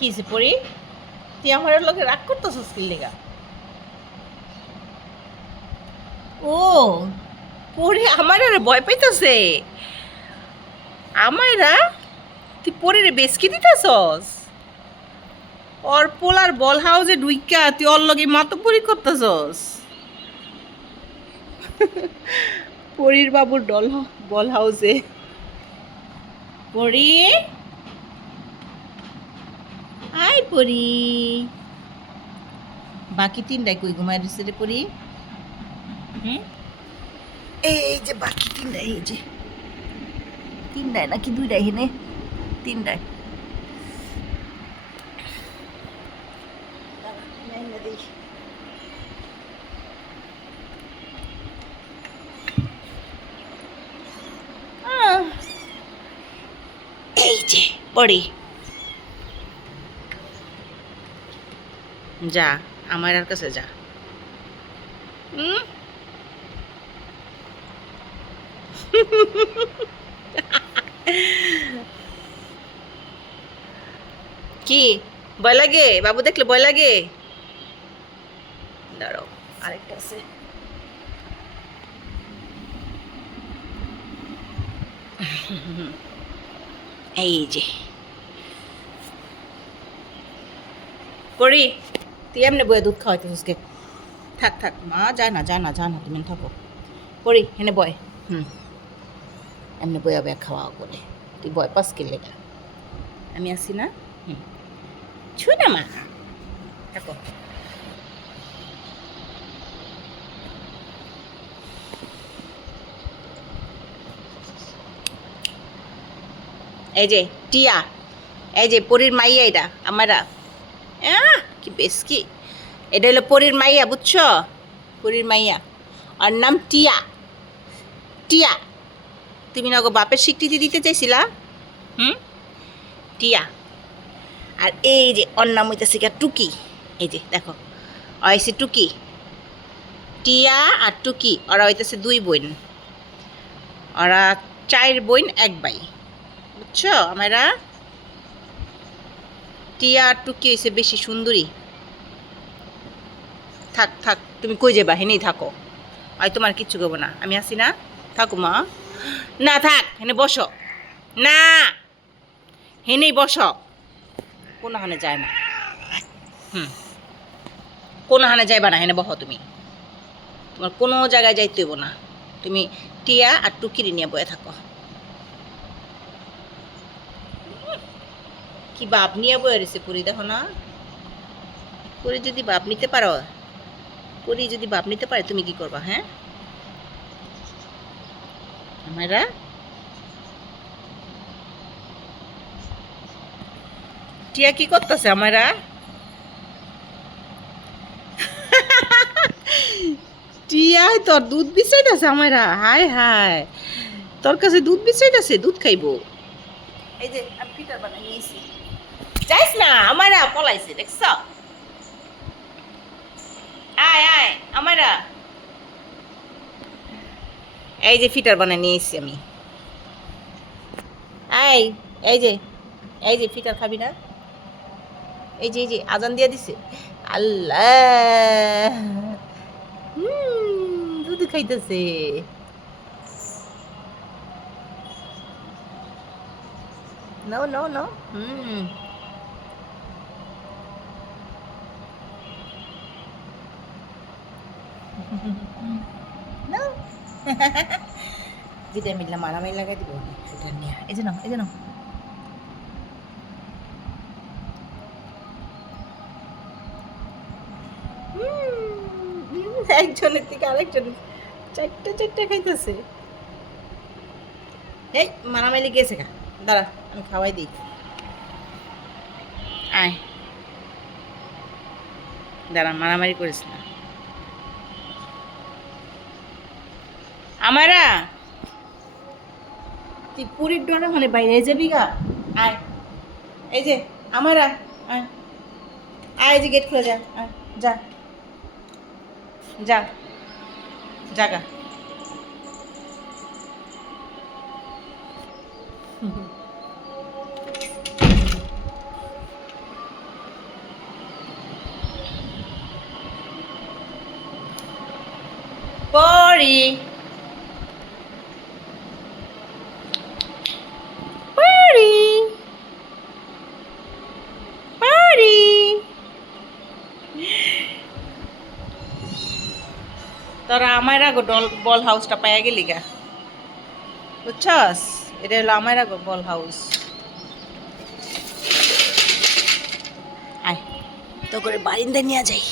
কি হয়েছে পড়ি? তুই আমার লোকে রাগ করতেছিস কি লেগা? ও পড়ি আমার আর ভয় পাইতেছে। আমায়রা তুই পড়িরে বেসকি দিতেছস? ওর পোলার বল হাউসে ঢুইকা তুই ওর লগে মাতব্বরি করতেছস? পরীর বাবুর বল হাউসে। পড়ি আয় পড়ি, বাকি তিনটায় কই ঘুমাই দিছে রে পড়ি? হুম, এই যে বাকি তিনটায়, এই যে তিনটায় নাকি দুইটায়, হেনে তিনটায়। এই যে পড়ি, যা আমার আর কাছে যা। কি ভয় লাগে? বাবু দেখলে ভয় লাগে? দাঁড়াও, আরেকটা আছে। এই যে পড়ি, তুই এমনি বয়ে দুধ খাওয়াইতেছিস কে? থাক থাক, মা যায় না যায় না যায় না, তুমি থাকো। পড়ি হেনে বয়। এমনি বয়া বয়া খাওয়া করে তুই বয় পাস কিনলে না, আমি আসি না। ছুই না মা, থাকো। এই যে টিয়া, এই যে পরীর মাইয়া, এটা আমারা কি বেশ কি, এটা হলো পরীর মাইয়া, বুঝছো? পরীর মাইয়া, আর নাম টিয়া। টিয়া, তুমি না গো বাপের স্বীকৃতি দিতে চাইছিলা? টিয়া। আর এই যে ওর নাম হইতেছে টুকি। এই যে দেখো, হয়েছে টুকি। টিয়া আর টুকি, ওরা হইতেছে দুই বোন। ওরা 4 বোন 1 ভাই, বুঝছো আমরা? টিয়া আর টুকি হয়েছে বেশি সুন্দরী। থাক থাক, তুমি কই যাবা? হেনেই থাকো, আমি তোমার কিচ্ছু করবো না, আমি আসি না। থাকো মা, না থাক, হেনে বসো না, হেনেই বসো, কোনো হানে যায় না। কোনো হানে যাইবা না, হেনে বসো তুমি, তোমার কোনো জায়গায় যাইতে হইব না, তুমি টিয়া আর টুকিরি নিয়ে বয়ে থাকো। কি বাপ নিয়ে বয়ে রয়েছে পুরি, দেখো না? পুরি যদি বাপ নিতে পারো, পুরি যদি বাপ নিতে পারে, তুমি কি করবা? হ্যাঁ আমারা, টিয়া কি করতেছে আমারা? টিয়াই তোর দুধ বিছাইতেছে আমারা, হায় হায়, তোর কাছে দুধ বিছাইতেছে, দুধ খাইবো। এই যে আমি পিঠার বানাই নিয়েছি, যাইস না, আমারা পলাইছে, দেখছ? আয় আয় আমারা, এই যে ফিটার বানাই নিয়েছি আমি। আয়, এই যে, এই যে ফিটার খাবি না? এই যে আজান দিয়ে দিছে, আল্লাহ, দুধ খাইতেছে। No no no, no. যেটা মিললে মারামারি লাগাই দিব সেটা নিয়ে, এই যে নাও, এই যে নাও। একজনের থেকে আরেকজন চারটা চারটা খাইতেছে। এই মারামারি গেছে গা, দাঁড়া আমি খাওয়াই দিই। আয়, দাঁড়া, মারামারি করিস না আমারা, তুই পুরীর ডরে মানে বাইরে যাবি গা। আয়, এই যে আমারা, আয় আয়, এই যে গেট খুলে যা, আয় যা, যা জাগা। পরি পরি পরি তোরা আমার আগো বল হাউসটা পাইয়া গেলি গা বুঝছস এটা হলো আমার আগো বল হাউস আয় তো করে বারিন্দা নিয়ে যাই